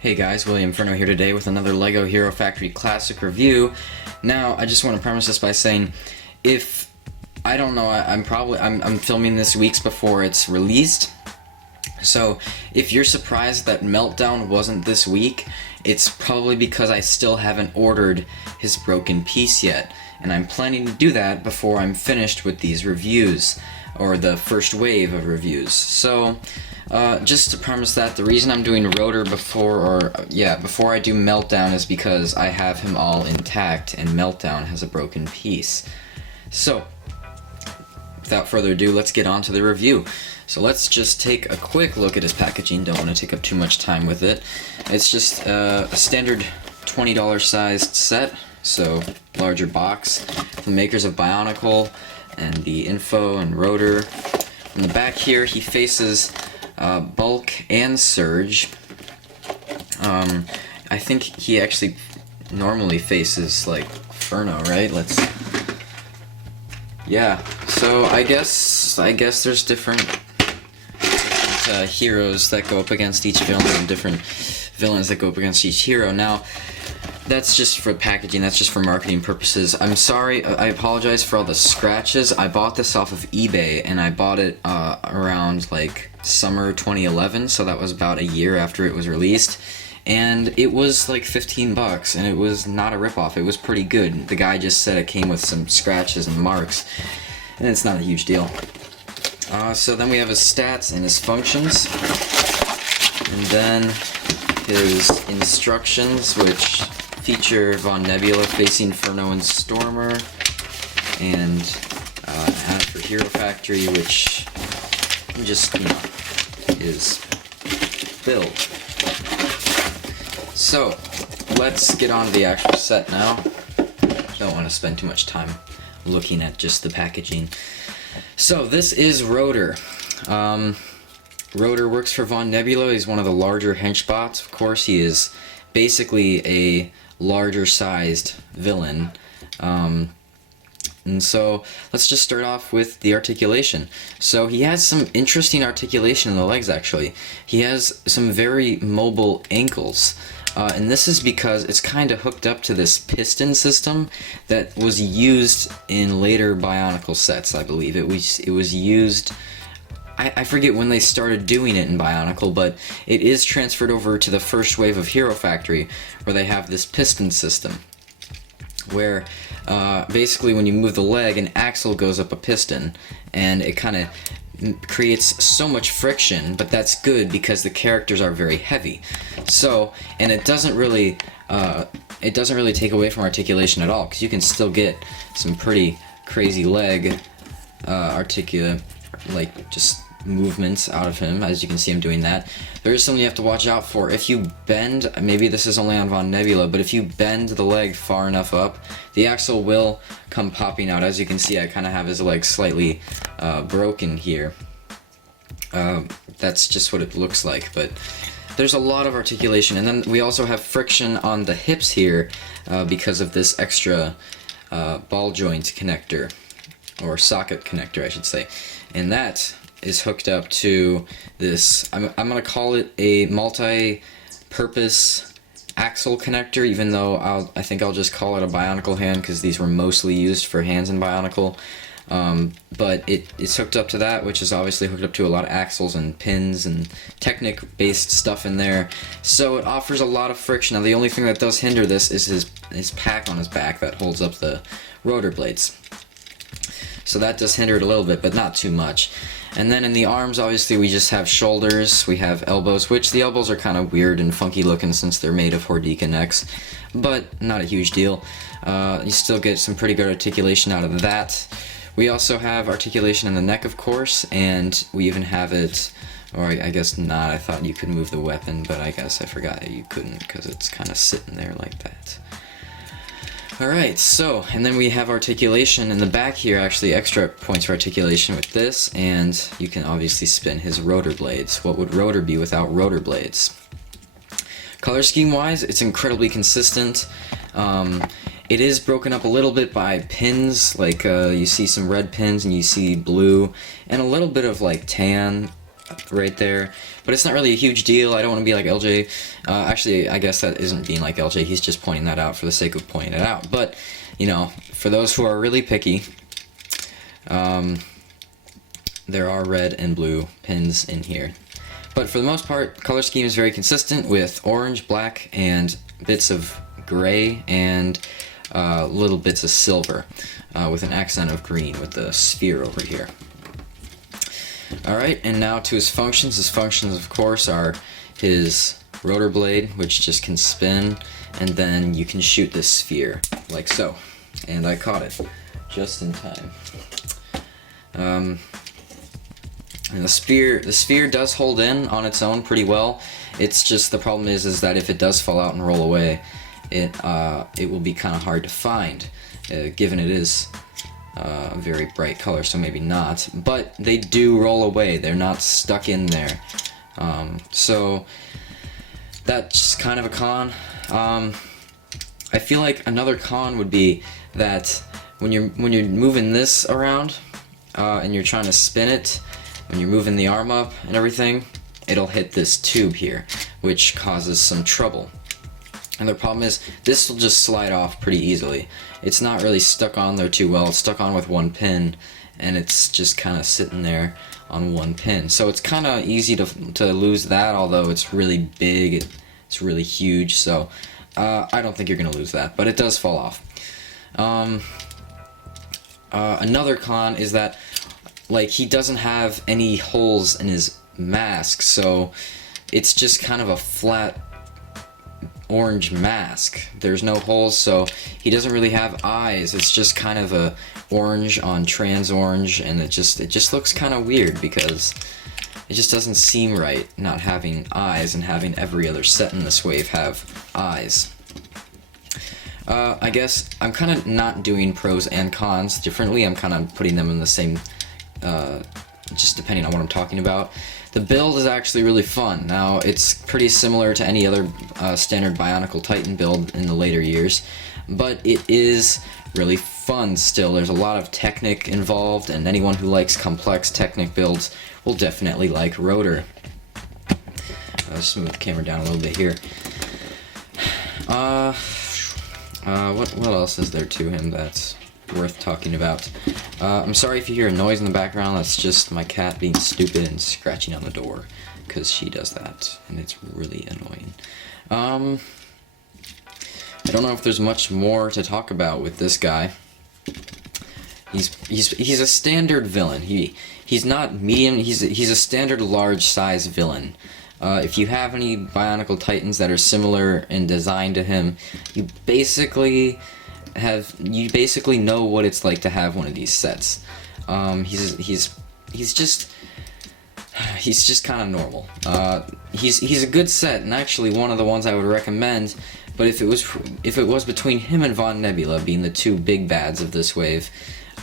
Hey guys, William Furno here today with another LEGO Hero Factory Classic review. Now, I just want to premise this by saying, if, I don't know, I'm filming this weeks before it's released, so if you're surprised that Meltdown wasn't this week, it's probably because I still haven't ordered his broken piece yet, and I'm planning to do that before I'm finished with these reviews, or the first wave of reviews. So, just to premise that, the reason I'm doing Rotor before I do Meltdown is because I have him all intact and Meltdown has a broken piece. So, without further ado, let's get on to the review. So let's just take a quick look at his packaging. Don't want to take up too much time with it. It's just a standard $20 sized set, so larger box. The makers of Bionicle and the info and Rotor. On the back here, he faces Bulk and Surge. I think he actually normally faces like Furno, right? Yeah. So I guess there's different heroes that go up against each villain and different villains that go up against each hero. Now, that's just for packaging, that's just for marketing purposes. I'm sorry, I apologize for all the scratches. I bought this off of eBay, and I bought it around like summer 2011, so that was about a year after it was released. And it was like 15 bucks, and it was not a ripoff. It was pretty good. The guy just said it came with some scratches and marks, and it's not a huge deal. So then we have his stats and his functions, and then his instructions, which feature Von Nebula facing Furno and Stormer, and an ad for Hero Factory, which just, is build. So, let's get on to the actual set now. Don't want to spend too much time looking at just the packaging. So, this is Rotor. Rotor works for Von Nebula. He's one of the larger henchbots. Of course, he is basically a larger sized villain. And so let's just start off with the articulation. So he has some interesting articulation in the legs, actually. He has some very mobile ankles. And this is because it's kind of hooked up to this piston system that was used in later Bionicle sets, I believe. It was used, I forget when they started doing it in Bionicle, but it is transferred over to the first wave of Hero Factory, where they have this piston system, where basically when you move the leg, an axle goes up a piston, and it kind of creates so much friction, but that's good because the characters are very heavy. So, and it doesn't really take away from articulation at all, because you can still get some pretty crazy leg just movements out of him, as you can see him doing that. There is something you have to watch out for. If you bend, maybe this is only on Von Nebula, but if you bend the leg far enough up, the axle will come popping out. As you can see, I kind of have his leg slightly broken here. That's just what it looks like, but there's a lot of articulation. And then we also have friction on the hips here because of this extra ball joint connector, or socket connector, I should say. And that is hooked up to this, I'm going to call it a multi-purpose axle connector, even though I think I'll just call it a Bionicle hand, because these were mostly used for hands in Bionicle. But it's hooked up to that, which is obviously hooked up to a lot of axles and pins and Technic-based stuff in there. So it offers a lot of friction. Now the only thing that does hinder this is his pack on his back that holds up the rotor blades. So that does hinder it a little bit, but not too much. And then in the arms, obviously, we just have shoulders, we have elbows, which the elbows are kind of weird and funky looking since they're made of Hordika necks, but not a huge deal. You still get some pretty good articulation out of that. We also have articulation in the neck, of course, and we even have it, or I guess not, I thought you could move the weapon, but I guess I forgot that you couldn't, because it's kind of sitting there like that. Alright, so, and then we have articulation in the back here, actually extra points for articulation with this, and you can obviously spin his rotor blades. What would Rotor be without rotor blades? Color scheme wise, it's incredibly consistent. It is broken up a little bit by pins, like you see some red pins and you see blue, and a little bit of like tan right there. But it's not really a huge deal. I don't want to be like LJ. Actually, I guess that isn't being like LJ. He's just pointing that out for the sake of pointing it out. But, you know, for those who are really picky, there are red and blue pins in here. But for the most part, color scheme is very consistent with orange, black, and bits of gray and little bits of silver with an accent of green with the sphere over here. Alright, and now to his functions. His functions, of course, are his rotor blade, which just can spin, and then you can shoot this sphere, like so. And I caught it just in time. And the sphere does hold in on its own pretty well. It's just the problem is that if it does fall out and roll away, it will be kind of hard to find, given it is a very bright color, so maybe not. But they do roll away. They're not stuck in there. So that's kind of a con. I feel like another con would be that when you're moving this around and you're trying to spin it, when you're moving the arm up and everything, it'll hit this tube here, which causes some trouble. And the problem is, this will just slide off pretty easily. It's not really stuck on there too well. It's stuck on with one pin, and it's just kind of sitting there on one pin. So it's kind of easy to lose that, although it's really big, it's really huge, so I don't think you're going to lose that, but it does fall off. Another con is that, like, he doesn't have any holes in his mask, so it's just kind of a flat orange mask. There's no holes, so he doesn't really have eyes. It's just kind of a orange on trans orange, and it just looks kind of weird because it just doesn't seem right not having eyes and having every other set in this wave have eyes. I guess I'm kind of not doing pros and cons differently. I'm kind of putting them in the same, just depending on what I'm talking about. The build is actually really fun. Now, it's pretty similar to any other standard Bionicle Titan build in the later years, but it is really fun still. There's a lot of Technic involved, and anyone who likes complex Technic builds will definitely like Rotor. Let's move the camera down a little bit here. What else is there to him that's worth talking about? I'm sorry if you hear a noise in the background. That's just my cat being stupid and scratching on the door, because she does that, and it's really annoying. I don't know if there's much more to talk about with this guy. He's a standard villain. He's not medium. He's a standard large size villain. If you have any Bionicle Titans that are similar in design to him, you basically know what it's like to have one of these sets. He's just kind of normal. He's a good set, and actually one of the ones I would recommend. But if it was between him and Von Nebula being the two big bads of this wave,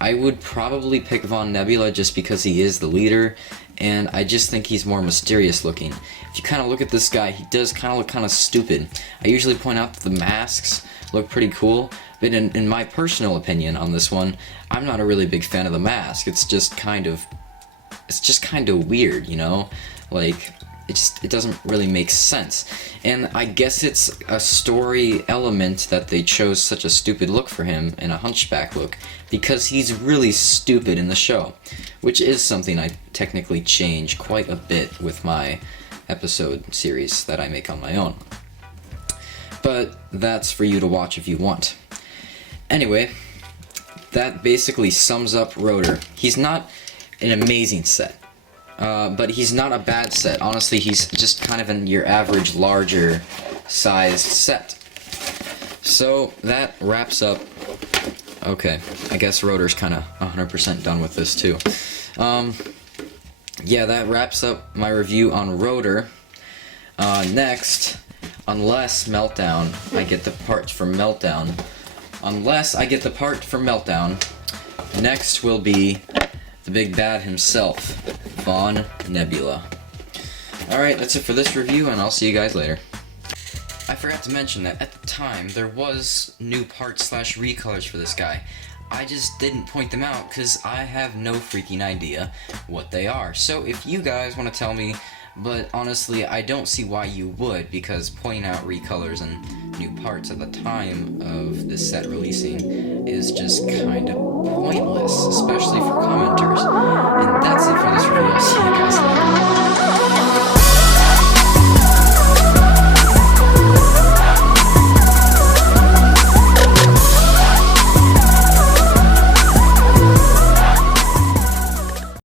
I would probably pick Von Nebula just because he is the leader, and I just think he's more mysterious looking. If you kind of look at this guy, he does kind of look kind of stupid. I usually point out that the masks look pretty cool, but in my personal opinion on this one, I'm not a really big fan of the mask. It's just kind of weird, you know? Like, it doesn't really make sense. And I guess it's a story element that they chose such a stupid look for him and a hunchback look, because he's really stupid in the show, which is something I technically change quite a bit with my episode series that I make on my own. But that's for you to watch if you want. Anyway, that basically sums up Rotor. He's not an amazing set. But he's not a bad set. Honestly, he's just kind of in your average larger sized set. So that wraps up. Okay, I guess Rotor's kind of 100% done with this too. Yeah, that wraps up my review on Rotor. Next, unless I get the part for Meltdown. Next will be the big bad himself, Von Nebula. Alright, that's it for this review, and I'll see you guys later. I forgot to mention that at the time, there was new parts / recolors for this guy. I just didn't point them out because I have no freaking idea what they are. So if you guys want to tell me, but honestly, I don't see why you would, because pointing out recolors and new parts at the time of this set releasing is just kind of pointless, especially for commenters. And that's it for this review. I'll see you guys later.